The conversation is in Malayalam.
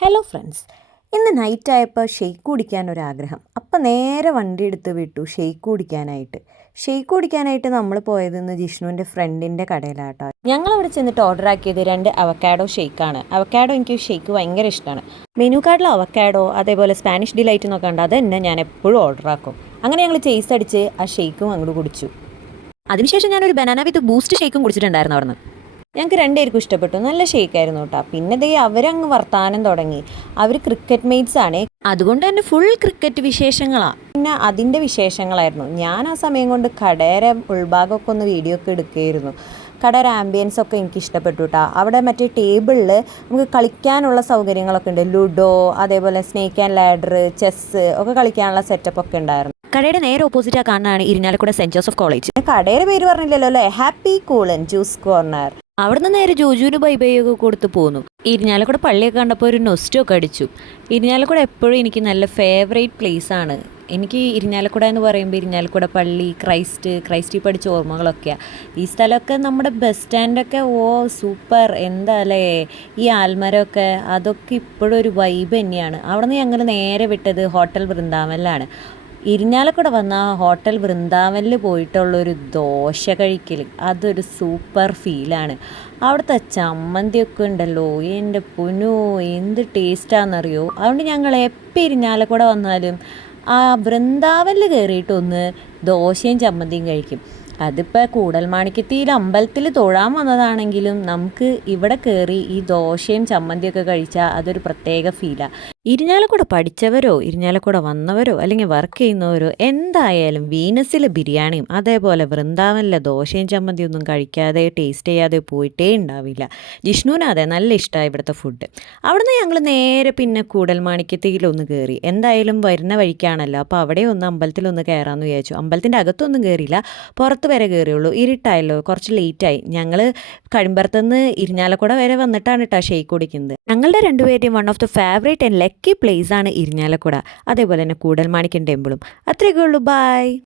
ഹലോ ഫ്രണ്ട്സ്, ഇന്ന് നൈറ്റ് ആയപ്പോൾ ഷെയ്ക്ക് കുടിക്കാനൊരാഗ്രഹം. അപ്പം നേരെ വണ്ടി എടുത്ത് വിട്ടു ഷെയ്ക്ക് കുടിക്കാനായിട്ട്. ഷെയ്ക്ക് കുടിക്കാനായിട്ട് നമ്മൾ പോയത് ഇന്ന് ജിഷ്ണുവിൻ്റെ ഫ്രണ്ടിൻ്റെ കടയിലാട്ടോ. ഞങ്ങളവിടെ ചെന്നിട്ട് ഓർഡർ ആക്കിയത് 2 അവക്കാഡോ ഷെയ്ക്കാണ്. അവക്കാഡോ എനിക്ക് ഷെയ്ക്ക് ഭയങ്കര ഇഷ്ടമാണ്. മെനു കാർഡിൽ അവക്കാഡോ അതേപോലെ സ്പാനിഷ് ഡിലൈറ്റ് എന്നൊക്കെ ഉണ്ട്. അത് തന്നെ ഞാൻ എപ്പോഴും ഓർഡർ ആക്കും. അങ്ങനെ ഞങ്ങൾ ചേസ് അടിച്ച് ആ ഷെയ്ക്കും അങ്ങോട്ട് കുടിച്ചു. അതിനുശേഷം ഞാനൊരു ബനാന വിത്ത് ബൂസ്റ്റ് ഷെയ്ക്കും കുടിച്ചിട്ടുണ്ടായിരുന്നു അവിടുന്ന്. ഞങ്ങൾക്ക് രണ്ടുപേർക്കും ഇഷ്ടപ്പെട്ടു. നല്ല ഷേക്കായിരുന്നു കേട്ടോ. പിന്നെ ദേ അവരങ്ങ് വർത്താനം തുടങ്ങി. അവർ ക്രിക്കറ്റ് മേറ്റ്സ് ആണ്, അതുകൊണ്ട് തന്നെ ഫുൾ ക്രിക്കറ്റ് വിശേഷങ്ങളാണ്. പിന്നെ അതിൻ്റെ വിശേഷങ്ങളായിരുന്നു. ഞാൻ ആ സമയം കൊണ്ട് കടയുടെ ഉൾഭാഗമൊക്കെ ഒന്ന് വീഡിയോ ഒക്കെ എടുക്കുകയായിരുന്നു. കടയുടെ ആംബിയൻസ് ഒക്കെ എനിക്ക് ഇഷ്ടപ്പെട്ടു കേട്ടോ. അവിടെ മറ്റേ ടേബിളിൽ നമുക്ക് കളിക്കാനുള്ള സൗകര്യങ്ങളൊക്കെ ഉണ്ട്. ലുഡോ, അതേപോലെ സ്നേക്ക് ആൻഡ് ലാഡർ, ചെസ്സ് ഒക്കെ കളിക്കാനുള്ള സെറ്റപ്പ് ഒക്കെ ഉണ്ടായിരുന്നു. കടയുടെ നേരെ ഓപ്പോസിറ്റ് കാണാനാണ് ഇരിഞ്ഞാലക്കുട സെൻറ് ജോസഫ് കോളേജ്. കടയുടെ പേര് പറഞ്ഞില്ലല്ലോ അല്ലേ, ഹാപ്പി കൂളൻ ജ്യൂസ് കോർണർ. അവിടുന്ന് നേരെ ജോജുവിന് ബൈ ബൈ ഒക്കെ കൊടുത്ത് പോന്നു. ഇരിഞ്ഞാലക്കുട പള്ളിയൊക്കെ കണ്ടപ്പോൾ ഒരു നൊസ്റ്റൊക്കെ അടിച്ചു. ഇരിഞ്ഞാലക്കുട എപ്പോഴും എനിക്ക് നല്ല ഫേവറേറ്റ് പ്ലേസ് ആണ്. എനിക്ക് ഇരിഞ്ഞാലക്കുട എന്ന് പറയുമ്പോൾ ഇരിഞ്ഞാലക്കുട പള്ളി, ക്രൈസ്റ്റിൽ പഠിച്ച ഓർമ്മകളൊക്കെയാണ്. ഈ സ്ഥലമൊക്കെ നമ്മുടെ ബസ് സ്റ്റാൻഡൊക്കെ സൂപ്പർ, എന്താ അല്ലേ, ഈ ആൽമരമൊക്കെ അതൊക്കെ ഇപ്പോഴും ഒരു വൈബ് തന്നെയാണ്. അവിടുന്ന് ഞങ്ങൾ നേരെ വിട്ടത് ഹോട്ടൽ വൃന്ദാവനിലാണ്. ഇരിഞ്ഞാലക്കുട വന്ന ഹോട്ടൽ വൃന്ദാവനിൽ പോയിട്ടുള്ളൊരു ദോശ കഴിക്കൽ അതൊരു സൂപ്പർ ഫീലാണ്. അവിടുത്തെ ചമ്മന്തിയൊക്കെ ഉണ്ടല്ലോ, എൻ്റെ പൊന്നോ എന്ത് ടേസ്റ്റാണെന്നറിയോ. അതുകൊണ്ട് ഞങ്ങൾ എപ്പോൾ ഇരിഞ്ഞാലക്കുട വന്നാലും ആ വൃന്ദാവനിൽ കയറിയിട്ടൊന്ന് ദോശയും ചമ്മന്തിയും കഴിക്കും. അതിപ്പോൾ കൂടൽമാണിക്യത്തിൽ അമ്പലത്തിൽ തൊഴാൻ വന്നതാണെങ്കിലും നമുക്ക് ഇവിടെ കയറി ഈ ദോശയും ചമ്മന്തിയൊക്കെ കഴിച്ചാൽ അതൊരു പ്രത്യേക ഫീലാണ്. ഇരിഞ്ഞാലക്കുട പഠിച്ചവരോ ഇരിഞ്ഞാലക്കുട വന്നവരോ അല്ലെങ്കിൽ വർക്ക് ചെയ്യുന്നവരോ എന്തായാലും വീനസിലെ ബിരിയാണിയും അതേപോലെ വൃന്ദാവനിലെ ദോശയും ചമ്മന്തിയൊന്നും കഴിക്കാതെ ടേസ്റ്റ് ചെയ്യാതെ പോയിട്ടേ ഉണ്ടാവില്ല. ജിഷ്ണുവിന് അതെ നല്ല ഇഷ്ടമായി ഇവിടുത്തെ ഫുഡ്. അവിടുന്ന് ഞങ്ങൾ നേരെ പിന്നെ കൂടൽമാണിക്യത്തിലൊന്ന് കയറി. എന്തായാലും വരുന്ന വഴിക്കാണല്ലോ, അപ്പോൾ അവിടെ ഒന്ന് അമ്പലത്തിലൊന്ന് കയറാമെന്ന് വിചാരിച്ചു. അമ്പലത്തിൻ്റെ അകത്തൊന്നും കയറിയില്ല, പുറത്ത് വരെ കയറിയുള്ളൂ. ഇരുട്ടായല്ലോ, കുറച്ച് ലേറ്റായി. ഞങ്ങൾ കഴിമ്പറത്തുനിന്ന് ഇരിഞ്ഞാലക്കുട വരെ വന്നിട്ടാണ് കേട്ടോ ഷെയ്ക്ക് കുടിക്കുന്നത്. ഞങ്ങളുടെ രണ്ടുപേരുടെയും one of the favourite and lucky place ആണ് ഇരിഞ്ഞാലക്കുട. അതേപോലെ തന്നെ കൂടൽമാണിക്യം ടെമ്പിളും. അത്രയൊക്കെ ഉള്ളൂ. ബൈ.